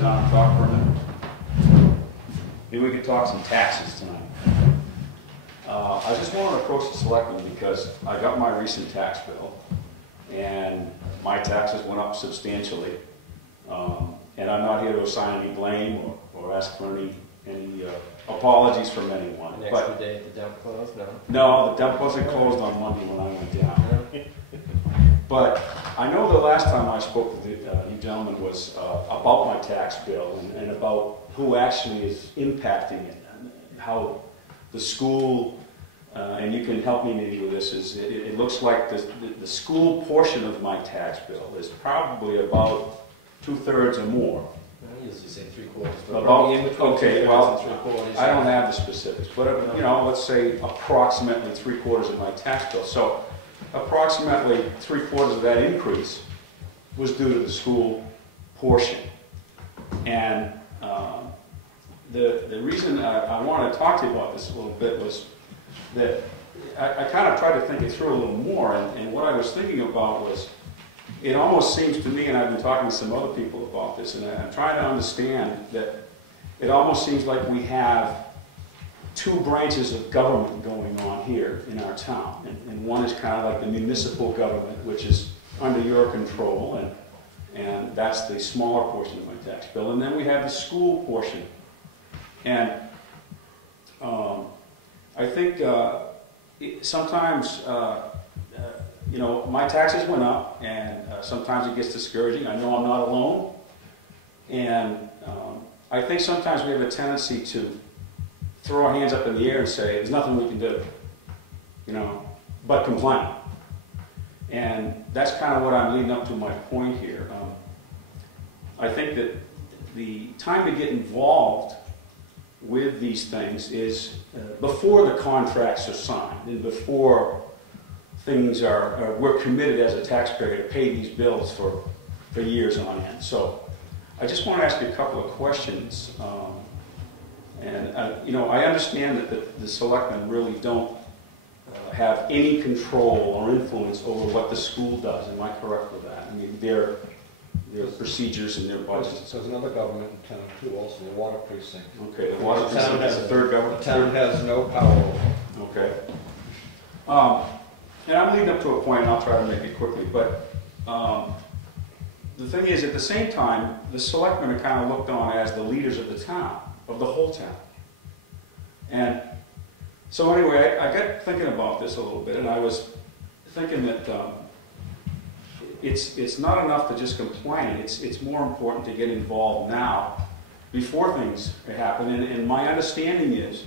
sit down and talk for a minute? Maybe we could talk some taxes tonight. I just want to approach the selectmen because I got my recent tax bill and my taxes went up substantially. And I'm not here to assign any blame or ask for any apologies from anyone. An extra day at the dump closed? No? No, the dump wasn't closed on Monday when I went down. But I know the last time I spoke with you gentlemen was about my tax bill and about who actually is impacting it, and how the school, and you can help me maybe with this, is it looks like the school portion of my tax bill is probably about 2/3 or more. I usually say 3/4. About, in between okay, well, 3/4. I don't have the specifics, but you know, let's say approximately 3/4 of my tax bill. So approximately 3/4 of that increase was due to the school portion. And the reason I wanted to talk to you about this a little bit was that I kind of tried to think it through a little more, and what I was thinking about was, it almost seems to me, and I've been talking to some other people about this, and I'm trying to understand that it almost seems like we have two branches of government going on here in our town. And one is kind of like the municipal government, which is under your control, and that's the smaller portion of my tax bill. And then we have the school portion. And I think sometimes, you know, my taxes went up, and sometimes it gets discouraging. I know I'm not alone. And I think sometimes we have a tendency to throw our hands up in the air and say, there's nothing we can do, you know, but complain. And that's kind of what I'm leading up to my point here. I think that the time to get involved with these things is before the contracts are signed and before things are, we're committed as a taxpayer to pay these bills for years on end. So I just want to ask you a couple of questions. You know, I understand that the selectmen really don't have any control or influence over what the school does. Am I correct with that? I mean, their procedures and their budgets. There's another government in town too, also the water precinct. Okay, the water precinct is the third government. The town has no power. Okay. And I'm leading up to a point, and I'll try to make it quickly, but the thing is, at the same time, the selectmen are kind of looked on as the leaders of the town, of the whole town. And so anyway, I got thinking about this a little bit, and I was thinking that it's not enough to just complain. It's more important to get involved now, before things happen. And my understanding is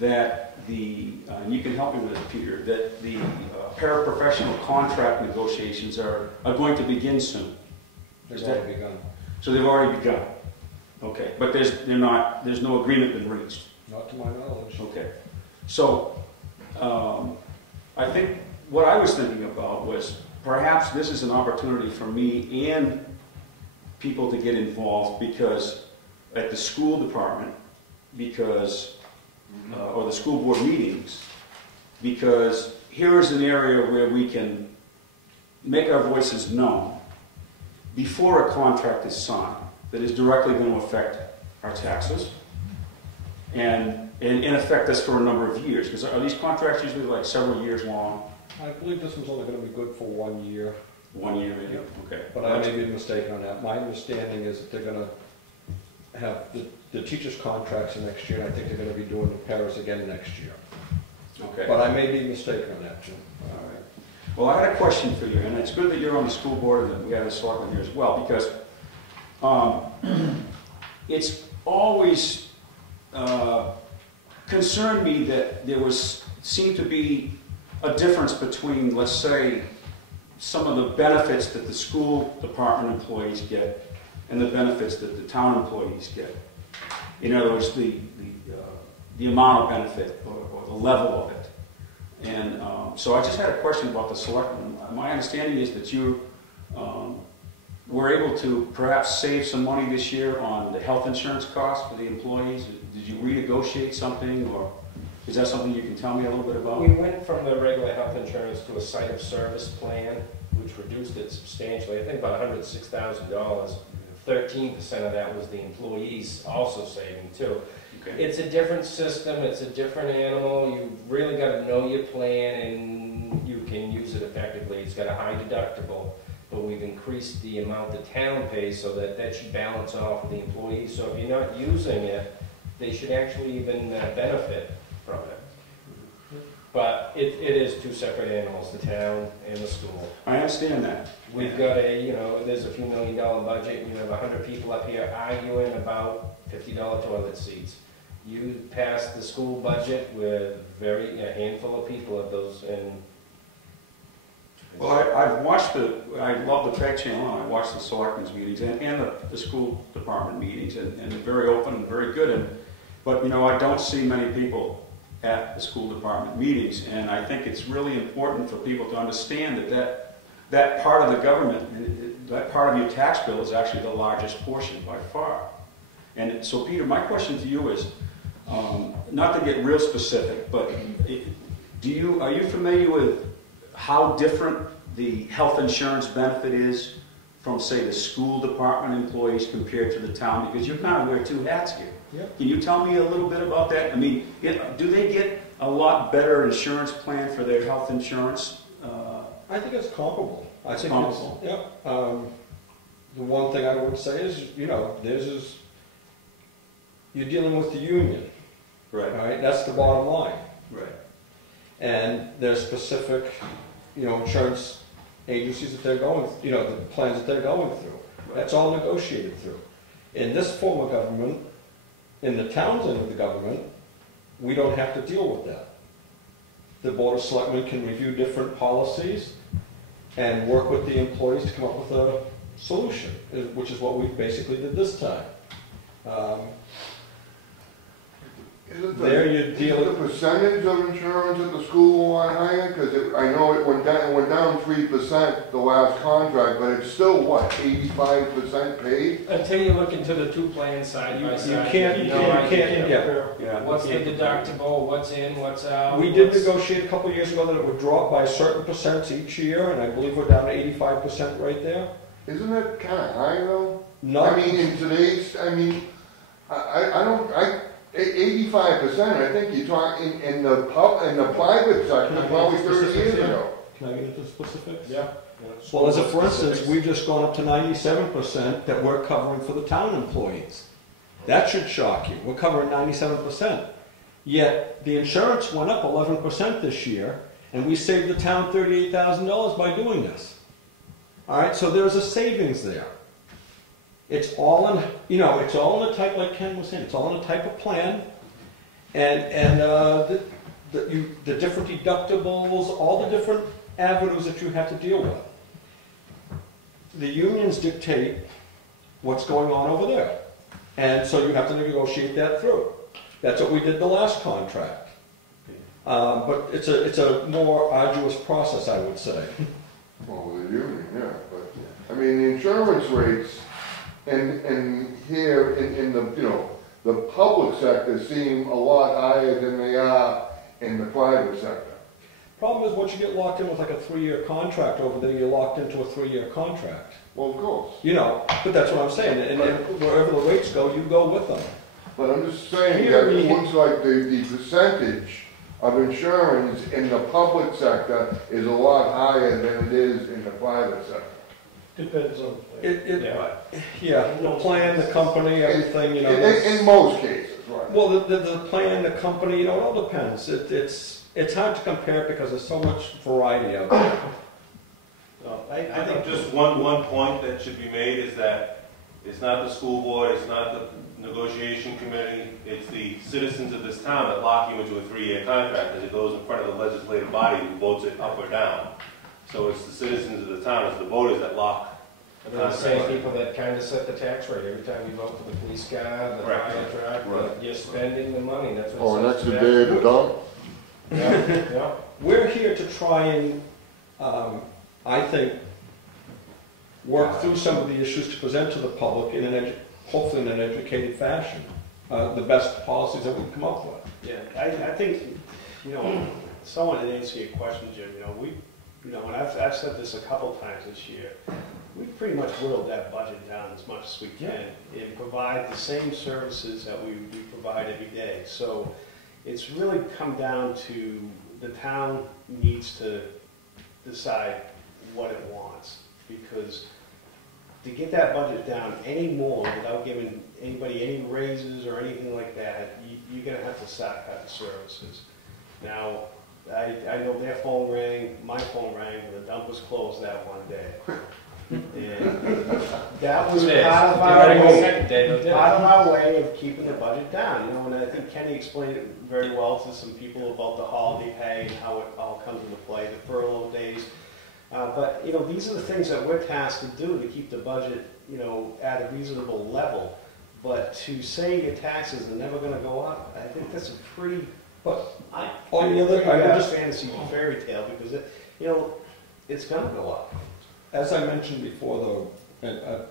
that and you can help me with this, Peter, that the paraprofessional contract negotiations are going to begin soon. They've already begun. So they've already begun. Okay, but there's no agreement been reached. Not to my knowledge. Okay, so I think what I was thinking about was perhaps this is an opportunity for me and people to get involved, because at the school department, because or the school board meetings, because here is an area where we can make our voices known before a contract is signed that is directly going to affect our taxes and affect us for a number of years. Because are these contracts usually like several years long? I believe this one's only going to be good for 1 year. 1 year, maybe? Okay. But I may be mistaken on that. My understanding is that they're going to have the teachers' contracts next year, and I think they're going to be doing the paras again next year. Okay. But I may be mistaken on that, Jim. All right. Well, I had a question for you, and it's good that you're on the school board and that we have a selectman here as well, because it's always concerned me that there seemed to be a difference between, let's say, some of the benefits that the school department employees get and the benefits that the town employees get. In other words, the amount of benefit or the level of it. And so I just had a question about the selectmen. My understanding is that you were able to perhaps save some money this year on the health insurance costs for the employees. Did you renegotiate something, or is that something you can tell me a little bit about? We went from the regular health insurance to a site of service plan, which reduced it substantially. I think about $106,000 13% of that was the employees also saving too. Okay. It's a different system, it's a different animal, you really gotta know your plan and you can use it effectively. It's got a high deductible, but we've increased the amount the town pays so that that should balance off the employees. So if you're not using it, they should actually even benefit from it. But it is two separate animals, the town and the school. I understand that. We've got there's a few $1 million budget, and you have 100 people up here arguing about $50 toilet seats. You pass the school budget with a handful of people of those, and Well, I've watched I love the Tech Channel, and I watch the Selectmen's meetings and the school department meetings, and they're very open and very good. But I don't see many people at the school department meetings, and I think it's really important for people to understand that part of the government, that part of your tax bill is actually the largest portion by far. And so, Peter, my question to you is, not to get real specific, but are you familiar with how different the health insurance benefit is from, say, the school department employees compared to the town? Because you kind of wear two hats here. Yep. Can you tell me a little bit about that? I mean, do they get a lot better insurance plan for their health insurance? I think it's comparable. It's comparable. Yep. The one thing I would say is, you're dealing with the union. Right. All right, that's the bottom line. Right. And there's specific, insurance agencies that they're going, the plans that they're going through. Right. That's all negotiated through. In this form of government, in the town's end of the government, we don't have to deal with that. The Board of Selectmen can review different policies and work with the employees to come up with a solution, which is what we basically did this time. Is There you it deal the percentage of insurance at the school want higher? Because I know it went down 3% the last contract, but it's still what, 85% paid? until you look into the two plans side by side. Yeah. What's the deductible, what's in, what's out? We did negotiate a couple of years ago that it would drop by a certain percent each year, and I believe we're down to 85% right there. Isn't that kind of high though? No. I mean, in today's, I don't, 85%, I think you talk in the private sector, probably 30 years ago. Can I get into specifics? Yeah. Well, as a for instance, we've just gone up to 97% that we're covering for the town employees. That should shock you. We're covering 97%. Yet the insurance went up 11% this year, and we saved the town $38,000 by doing this. All right, so there's a savings there. It's all in, it's all in a type, like Ken was saying, it's all in a type of plan, and the different deductibles, all the different avenues that you have to deal with. The unions dictate what's going on over there, and so you have to negotiate that through. That's what we did the last contract. But it's a more arduous process, I would say. Well, the union, yeah, but, I mean, the insurance rates, and here in the public sector seem a lot higher than they are in the private sector. Problem is, once you get locked in with like a 3-year contract over there, you're locked into a 3-year contract. Well, of course. But that's what I'm saying, and wherever the rates go, you go with them. But I'm just saying that it looks like the percentage of insurance in the public sector is a lot higher than it is in the private sector. Depends on. The plan, the company, everything, In most cases, right. Well, the plan, the company, it all depends. It's hard to compare because there's so much variety out there. I think just one point that should be made is that it's not the school board, it's not the negotiation committee, it's the citizens of this town that lock you into a 3-year contract, as it goes in front of the legislative body who votes it up or down. So it's the citizens of the town, it's the voters that lock. And they're the same people that kind of set the tax rate. Every time you vote for the police guy, the fire truck, you're spending the money. That's what. Oh, and that's the day of the dump? Yeah. We're here to try and, I think, work through some of the issues to present to the public in hopefully in an educated fashion, the best policies that we can come up with. Yeah, I think, someone had answered your question, Jim, and I've said this a couple times this year, we pretty much whittled that budget down as much as we can and provide the same services that we provide every day. So it's really come down to the town needs to decide what it wants, because to get that budget down any more without giving anybody any raises or anything like that, you're going to have to start cutting services. Now, I know their phone rang, my phone rang, and the dump was closed that one day. And that was part of our way of keeping the budget down, you know, and I think Kenny explained it very well to some people about the holiday pay and how it all comes into play, the furlough days. But, you know, these are the things that we're tasked to do to keep the budget, you know, at a reasonable level. But to say your taxes are never going to go up, I think that's a pretty, fantasy fairy tale, because, you know, it's going to go up. As I mentioned before, though,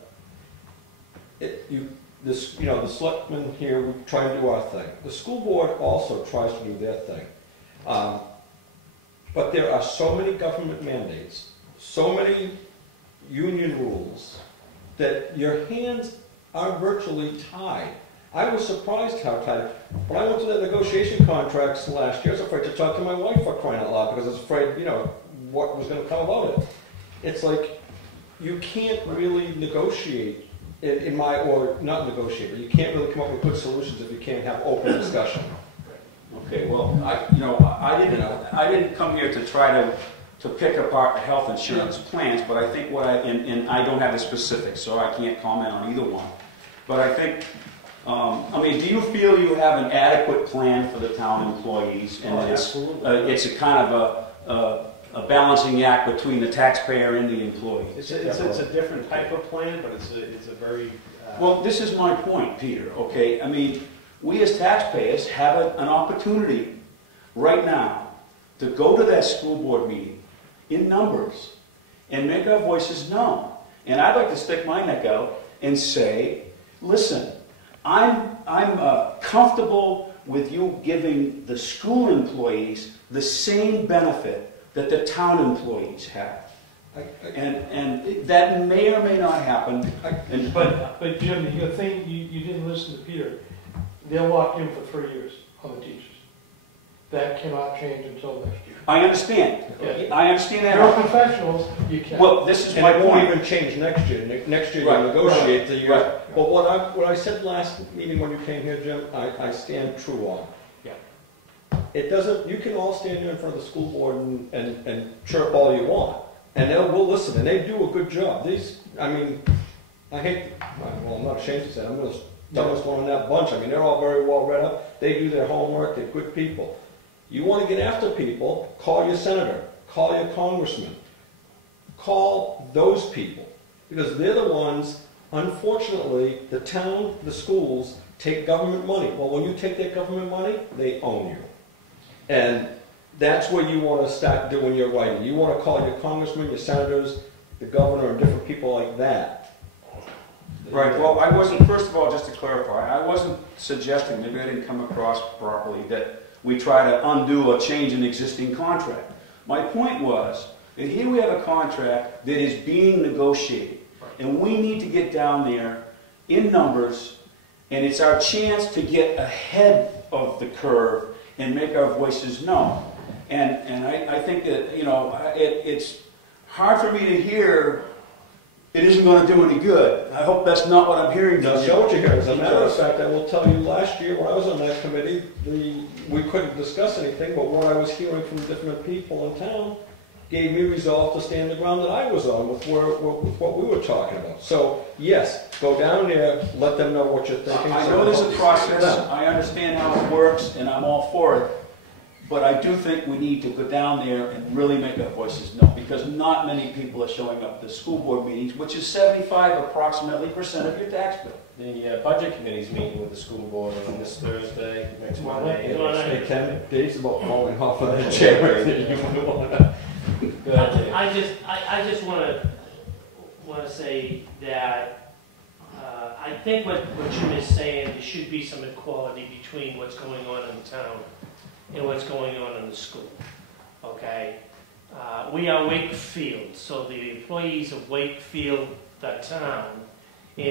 the selectmen here, we try to do our thing. The school board also tries to do their thing. But there are so many government mandates, so many union rules, that your hands are virtually tied. I was surprised how tight. When I went to the negotiation contracts last year, I was afraid to talk to my wife for crying out loud, because I was afraid, you know, what was going to come about it. It's like, you can't really negotiate, not negotiate, but you can't really come up with good solutions if you can't have open discussion. Okay, well, I didn't come here to try to pick apart the health insurance plans, but I think and I don't have the specifics, so I can't comment on either one. But I think, do you feel you have an adequate plan for the town employees? And it's a kind of a balancing act between the taxpayer and the employee. It's a different type of plan, but it's a very... Well, this is my point, Peter, okay? I mean, we as taxpayers have an opportunity right now to go to that school board meeting in numbers and make our voices known. And I'd like to stick my neck out and say, listen, I'm comfortable with you giving the school employees the same benefit that the town employees have. And that may or may not happen. But Jim, the thing, you didn't listen to Peter. They're locked in for 3 years on the teachers. That cannot change until next year. I understand. Yeah. I understand that. You're professionals, you can't. Well, this is my point. It point. won't even change next year. Next year Right. you negotiate the year. Right. But what I said last meeting when you came here, Jim, I stand true on. It doesn't, you can all stand here in front of the school board and chirp all you want, and we'll listen, and they do a good job. I'm not ashamed to say it, I'm the dumbest one in that bunch. I mean, they're all very well read up, they do their homework, they're good people. You want to get after people, call your senator, call your congressman, call those people, because they're the ones, unfortunately, the town, the schools, take government money. Well, when you take their government money, they own you. And that's where you want to start doing your writing. You want to call your congressmen, your senators, the governor, and different people like that. Right, well, I wasn't, first of all, just to clarify, I wasn't suggesting, maybe I didn't come across properly, that we try to undo or change an existing contract. My point was that here we have a contract that is being negotiated, and we need to get down there in numbers, and it's our chance to get ahead of the curve and make our voices known. And I think that, you know, it's hard for me to hear it isn't going to do any good. I hope that's not what I'm hearing. That's not what you hear. As a matter of fact, I will tell you, last year when I was on that committee, we couldn't discuss anything, but what I was hearing from different people in town gave me resolve to stand the ground that I was on with what we were talking about. So, yes, go down there, let them know what you're thinking. I know there's a process, I understand how it works, and I'm all for it, but I do think we need to go down there and really make our voices known, because not many people are showing up at the school board meetings, which is 75% approximately of your tax bill. The budget committee's meeting with the school board on this Thursday, next Monday. Hey, Ken, Dave's about falling off of that chair. I just want to say that I think what Jim is saying, there should be some equality between what's going on in the town and what's going on in the school. Okay, we are Wakefield, so the employees of Wakefield, the town,